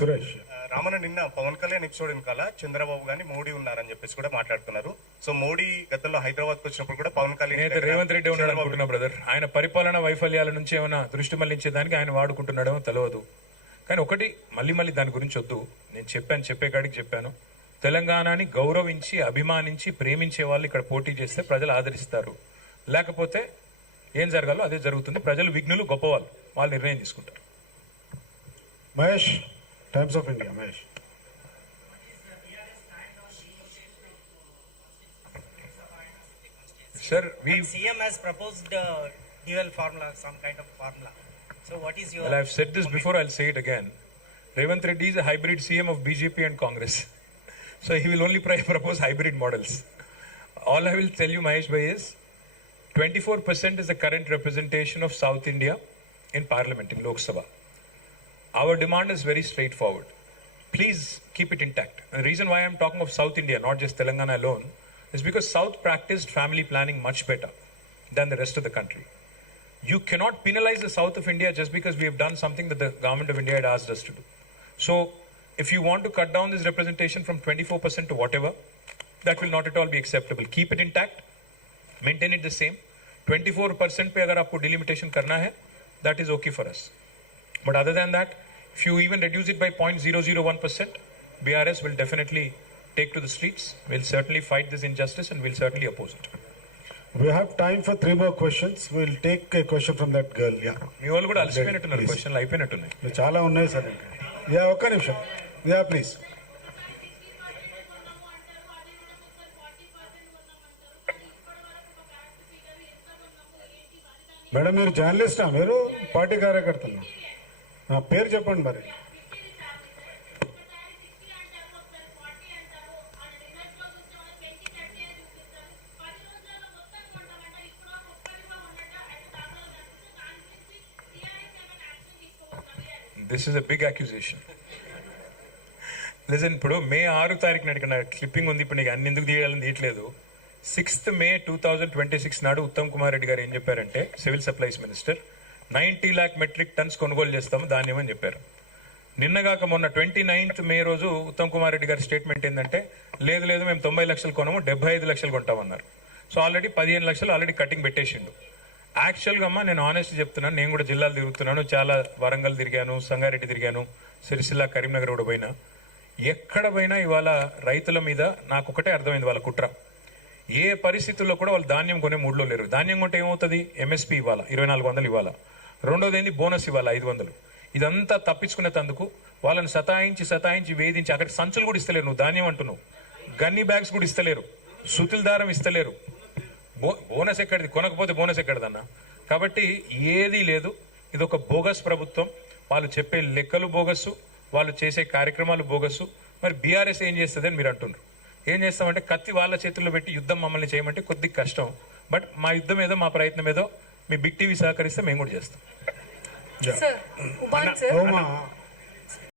సురేష్. రామన్న నిన్న పవన్ కళ్యాణ్ ఎపిసోడ్ వెనకాల చంద్రబాబు గాని మోడీ ఉన్నారని చెప్పేసి కూడా మాట్లాడుతున్నారు. సో మోడీ గతంలో హైదరాబాద్ కు వచ్చినప్పుడు కూడా పవన్ కళ్యాణ్ రేవంత్ రెడ్డి ఉన్నాడు అనుకుంటున్నా బ్రదర్. ఆయన పరిపాలన వైఫల్యాల నుంచి ఏమైనా దృష్టి మళ్లించేదానికి ఆయన వాడుకుంటున్నాడో తెలియదు. కానీ ఒకటి మళ్ళీ దాని గురించి వద్దు. నేను చెప్పే కాడికి చెప్పాను. తెలంగాణని గౌరవించి అభిమానించి ప్రేమించే వాళ్ళు ఇక్కడ పోటీ చేస్తే ప్రజలు ఆదరిస్తారు. లేకపోతే ఏం జరగాలో అదే జరుగుతుంది. ప్రజలు విఘ్నులు గొప్పవాళ్ళు, వాళ్ళు నిర్ణయం తీసుకుంటారు. Mahesh, times of India. Mahesh. Sir, CM has proposed dual formula, some kind of formula. So what is your... Well, I've said this before, I'll say it again. Revanth Reddy is a hybrid CM of BJP and Congress. So he will only propose hybrid models. All I will tell you, Mahesh Bhai, is 24% is the current representation of South India in Parliament, in Lok Sabha. Our demand is very straightforward. Please keep it intact. And the reason why I'm talking of South India, not just Telangana alone, is because South practiced family planning much better than the rest of the country. You cannot penalize the South of India just because we have done something that the government of India had asked us to do. So, if you want to cut down this representation from 24% to whatever, that will not at all be acceptable. Keep it intact, maintain it the same. 24% पे अगर आपको delimitation करना है, that is okay for us. But other than that, if you even reduce it by 0.001%, BRS will definitely take to the streets. We'll certainly fight this injustice and we'll certainly oppose it. We have time for 3 more questions. We'll take a question from that girl. Yeah. మీ వాళ్ళు కూడా అలసిపోయినట్టున్నారు, క్వశ్చన్లు అయిపోయినట్టున్నాయి. చాలా ఉన్నాయి sir ఇంకా. Yeah, ఒక్క నిమిషం. Yeah, please. Madam, మీరు జర్నలిస్టా? మీరు పార్టీ కార్యకర్తలు? నా పేరు చెప్పండి మరి. This is a big accusation. Listen, ఇప్పుడు మే 6 తారీఖు నాటికి నా క్లిప్పింగ్ ఉంది. ఇప్పుడు నీకు అన్ని ఎందుకు తీయాలని తీయట్లేదు. 6th May 2026 నాడు ఉత్తమ్ కుమార్ రెడ్డి గారు ఏం చెప్పారంటే, civil supplies minister, 90 lakh metric tons కొనుగోలు చేస్తాము ధాన్యం అని చెప్పారు. నిన్నగాక మొన్న 29th May రోజు ఉత్తమ్ కుమార్ రెడ్డి గారి స్టేట్మెంట్ ఏంటంటే, లేదు మేము 90 లక్షలు కొనము, 75 లక్షలు కొంటామన్నారు. సో ఆల్రెడీ 15 లక్షలు ఆల్రెడీ కటింగ్ పెట్టేసిండు. యాక్చువల్గా అమ్మా, నేను ఆనెస్ట్ చెప్తున్నాను, నేను కూడా జిల్లాలు తిరుగుతున్నాను, చాలా వరంగల్ తిరిగాను, సంగారెడ్డి తిరిగాను, సిరిసిల్ల, కరీంనగర్ కూడా పోయినా. ఎక్కడ పోయినా ఇవాళ రైతుల మీద నాకు ఒకటే అర్థమైంది, వాళ్ళ కుట్ర. ఏ పరిస్థితుల్లో కూడా వాళ్ళు ధాన్యం కొనే మూడ్లో లేరు. ధాన్యం కొంటే ఏమవుతుంది? ఎంఎస్పీ ఇవ్వాలా, 2400 ఇవ్వాలా. రెండోది ఏంది? బోనస్ ఇవ్వాలా, 500. ఇదంతా తప్పించుకునేందుకు వాళ్ళని సతాయించి వేధించి అక్కడికి సంచులు కూడా ఇస్తలేరు. నువ్వు ధాన్యం అంటున్నావు, గన్నీ బ్యాగ్స్ కూడా ఇస్తలేరు, సుతుల దారం ఇస్తలేరు. బోనస్ ఎక్కడిది? కొనకపోతే బోనస్ ఎక్కడిదన్నా? కాబట్టి ఏదీ లేదు. ఇది ఒక బోగస్ ప్రభుత్వం. వాళ్ళు చెప్పే లెక్కలు బోగస్సు, వాళ్ళు చేసే కార్యక్రమాలు బోగస్సు. మరి బీఆర్ఎస్ ఏం చేస్తుంది అని మీరు అంటున్నారు. ఏం చేస్తామంటే, కత్తి వాళ్ళ చేతుల్లో పెట్టి యుద్ధం మమ్మల్ని చేయమంటే కొద్దిగా కష్టం. బట్ మా యుద్ధం ఏదో, మా ప్రయత్నం ఏదో మీ బిగ్ టీవీ సహకరిస్తే మేము కూడా చేస్తాం.